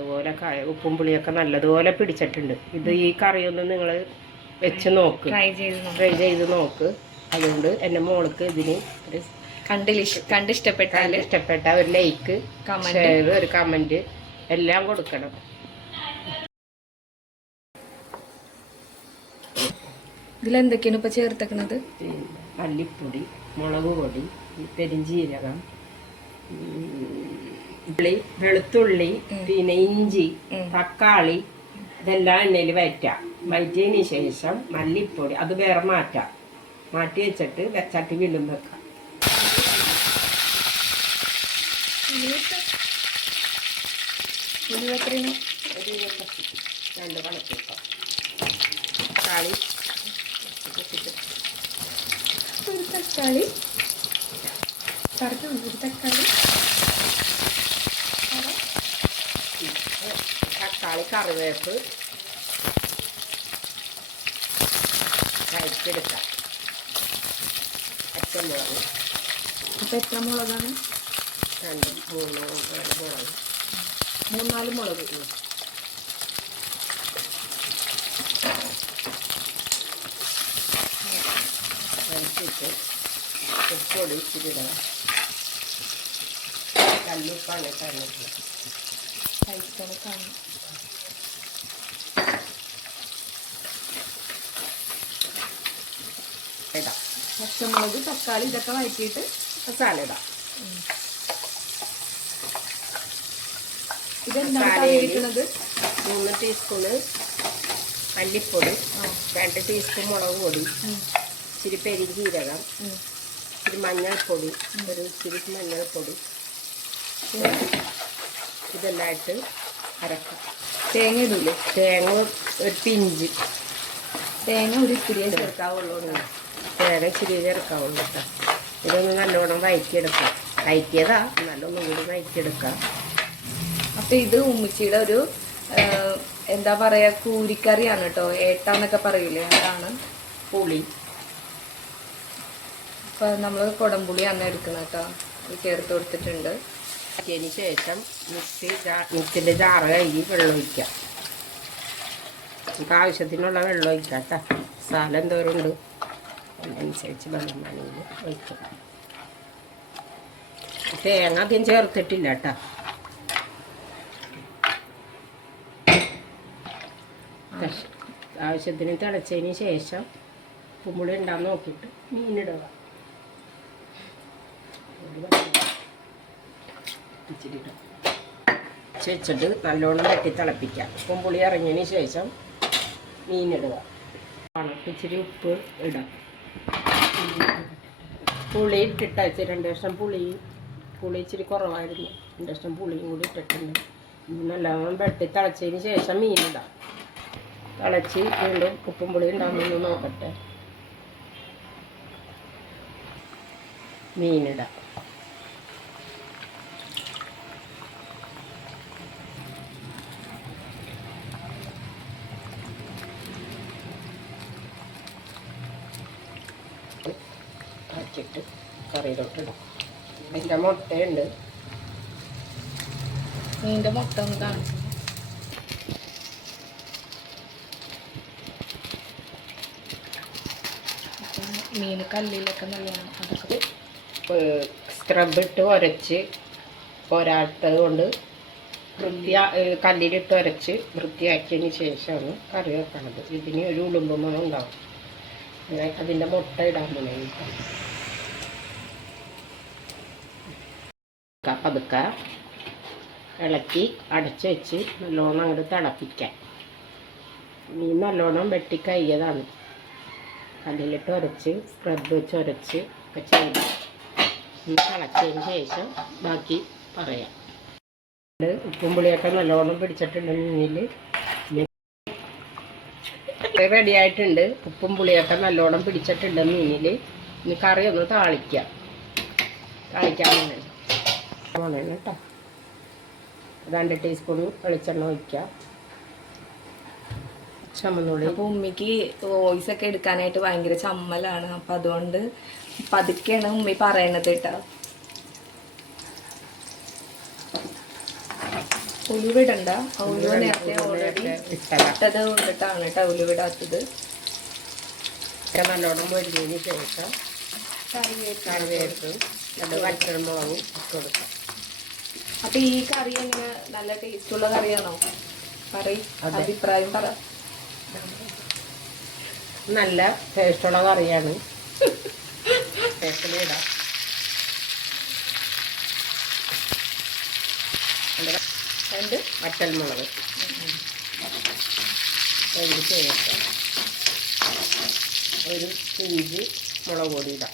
അതുപോലെ ഉപ്പും പുളിയൊക്കെ നല്ലതുപോലെ പിടിച്ചിട്ടുണ്ട്. ഇത് ഈ കറിയൊന്നും നിങ്ങൾ വെച്ച് നോക്ക്, ട്രൈ ചെയ്ത് നോക്ക്. അതുകൊണ്ട് എൻ്റെ മോൾക്ക് ഇതിന് ഒരു ഇഷ്ടപ്പെട്ട ഒരു ലൈക്ക്, ഷെയർ, ഒരു കമൻറ്റ് എല്ലാം കൊടുക്കണം. ഇതിലെന്തൊക്കെയാണ് ഇപ്പൊ ചേർത്തേക്കുന്നത്? മല്ലിപ്പൊടി, മുളക് പൊടി, പെരിഞ്ചീരകം, വെളുത്തുള്ളി, പിന്നെ ഇഞ്ചി, തക്കാളി, ഇതെല്ലാം എണ്ണയിൽ വയറ്റിയതിന് ശേഷം മല്ലിപ്പൊടി അത് വേറെ മാറ്റി വെച്ചിട്ട് വെച്ചാട്ടി വീണ്ടും വെക്കാം. രണ്ട് പണത്തിട്ടോ തക്കാളി, കറിവേപ്പ് കഴിച്ചെടുക്കാം. പച്ചമുളക്. അപ്പം എത്ര മുളകാണ്? 2-3 മുളക്, 3-4 മുളക്. കഴിച്ചിട്ട് ഉപ്പൊടി ഇച്ചിരി ഇടണം. കല്ലുപ്പാണ് കറിവേപ്പില. ഇടാം. പച്ചമുളക്, തക്കാളി ഇതൊക്കെ വഴറ്റിയിട്ട് മസാല ഇടാം. ഇതെന്താണ് 3 ടീസ്പൂണ് മല്ലിപ്പൊടി, 2 ടീസ്പൂൺ മുളക് പൊടി, ഇച്ചിരി പെരിഞ്ചീരകം, ഇച്ചിരി മഞ്ഞൾപ്പൊടി, ഇച്ചിരി മഞ്ഞൾപ്പൊടി, ഇതെല്ലാം ഇട്ട് അരക്കാം. തേങ്ങ ഇടൂലേ? തേങ്ങ ഒരു പിഞ്ച്, തേങ്ങ ഒരു ഇച്ചിരിയെ ചേർക്കാവുള്ളൂ. തേങ്ങ ഇച്ചിരി ചേർക്കാവുള്ളൂ കേട്ടോ. ഇതൊന്ന് നല്ലോണം വഴറ്റിയെടുക്കാം. വഴറ്റിയതാ, നല്ലൊന്നും കൂടി വഴറ്റിയെടുക്കാം. അപ്പം ഇത് ഉമ്മിച്ചിയുടെ ഒരു എന്താ പറയുക, കൂരിക്കറിയാണ് കേട്ടോ. ഏട്ടാന്നൊക്കെ പറയൂലേ, അതാണ് പുളി. അപ്പം നമ്മൾ കുടംപുളിയാണ് എടുക്കുന്നത് കേട്ടോ. ചേർത്ത് കൊടുത്തിട്ടുണ്ട്. അതിന് ശേഷം മിക്സിൻ്റെ ജാറ് കഴുകി വെള്ളം ഒഴിക്കാം. നമുക്ക് ആവശ്യത്തിനുള്ള വെള്ളം ഒഴിക്കാം കേട്ടോ. മസാല എന്തോരം ഉണ്ട് അതിനനുസരിച്ച് വെള്ളം വേണമെങ്കിൽ ഒഴിക്കാം. തേങ്ങ ആദ്യം ചേർത്തിട്ടില്ല കേട്ടോ. ആവശ്യത്തിന് തിളച്ചതിന് ശേഷം ഉപ്പുമ്പുളി ഉണ്ടാകുന്ന നോക്കിയിട്ട് മീനിടുക. വെച്ചിട്ട് നല്ലോണം വെട്ടി തിളപ്പിക്കാം. ഉപ്പുംപുളി ഇറങ്ങിയതിന് ശേഷം മീനിടുക. ഇച്ചിരി ഉപ്പ് ഇടാം. പുളി ഇട്ടിട്ട് 2 കഷ്ണം പുളി ഇച്ചിരി കുറവായിരുന്നു. 2 കഷ്ണം പുളിയും കൂടി ഇട്ടിട്ടുണ്ട്. നല്ലോണം വെട്ടി തിളച്ചതിന് ശേഷം മീനിടാം. തിളച്ച് വീണ്ടും ഉപ്പും പുളി ഉണ്ടാകുമെന്ന് നോക്കട്ടെ. മീനിടാം. വച്ചിട്ട് കറിയിലോട്ടിടാം. ഇതിൻ്റെ മുട്ടയുണ്ട്. മീനിൻ്റെ മുട്ട ഒന്ന് കാണിച്ചു. മീൻ കല്ലിലൊക്കെ നല്ലതാണ്. അതൊക്കെ സ്ക്രബ് ഇട്ട് ഉരച്ച് പോരാട്ടത് കൊണ്ട് കല്ലിലിട്ട് ഉരച്ച് വൃത്തിയാക്കിയതിന് ശേഷമാണ് കറി വെക്കണത്. ഇതിന് ഒരു ഉളുമ്പുമണം ഉണ്ടാവും. അതിൻ്റെ മുട്ട ഇടാൻ പോകുന്നത് പതുക്കെ ഇളക്കി അടച്ച് വെച്ച് നല്ലോണം അങ്ങോട്ട് തിളപ്പിക്കാം. മീൻ നല്ലോണം വെട്ടി കയ്യതാണ്. കല്ലിലിട്ട് ഉരച്ച് സ്ക്രബ് വെച്ച് ഉരച്ച് ഒക്കെ ചെയ്ത് തിളച്ചതിന് ശേഷം ബാക്കി പറയാം. ഉപ്പും പുളിയൊക്കെ നല്ലോണം പിടിച്ചിട്ടുണ്ട് മീനിൽ. റെഡി ആയിട്ടുണ്ട്. ഉപ്പും പുളിയൊക്കെ നല്ലോണം പിടിച്ചിട്ടുണ്ട് മീനിൽ. ഇനി കറി ഒന്ന് താളിക്കാം കേട്ടോ. 2 ടീസ്പൂൺ വെളിച്ചെണ്ണ ഒഴിക്കാം. ചമ്മന്നുള്ളി. അപ്പോൾ ഉമ്മിക്ക് വോയിസ് ഒക്കെ എടുക്കാനായിട്ട് ഭയങ്കര ചമ്മലാണ്. അപ്പം അതുകൊണ്ട് പതുക്കെയാണ് ഉമ്മി പറയണത് കേട്ടോ. ഉലുവിടണ്ട, ഉലുവ നേരത്തെ ഓൾറെഡി ഇട്ടതാ. ഇട്ടത് കൊണ്ടിട്ടാണ് കേട്ടോ ഉലുവിടാത്തത്. നല്ലോണം മൊരിഞ്ഞതിന് ശേഷം കറിവേപ്പും രണ്ട് വറ്റൽമുളകും ഇട്ട് കൊടുക്കാം. അപ്പൊ ഈ കറി എങ്ങനെ നല്ല ടേസ്റ്റ് ഉള്ള കറിയാണോ? അഭിപ്രായം പറ. നല്ല ടേസ്റ്റുള്ള കറിയാണ്. ടേസ്റ്റിലിടാം. രണ്ട് വറ്റൽമുളക് അതിന് ശേഷം ഒരു പിഞ്ച് മുളക് പൊടി ഇടാം.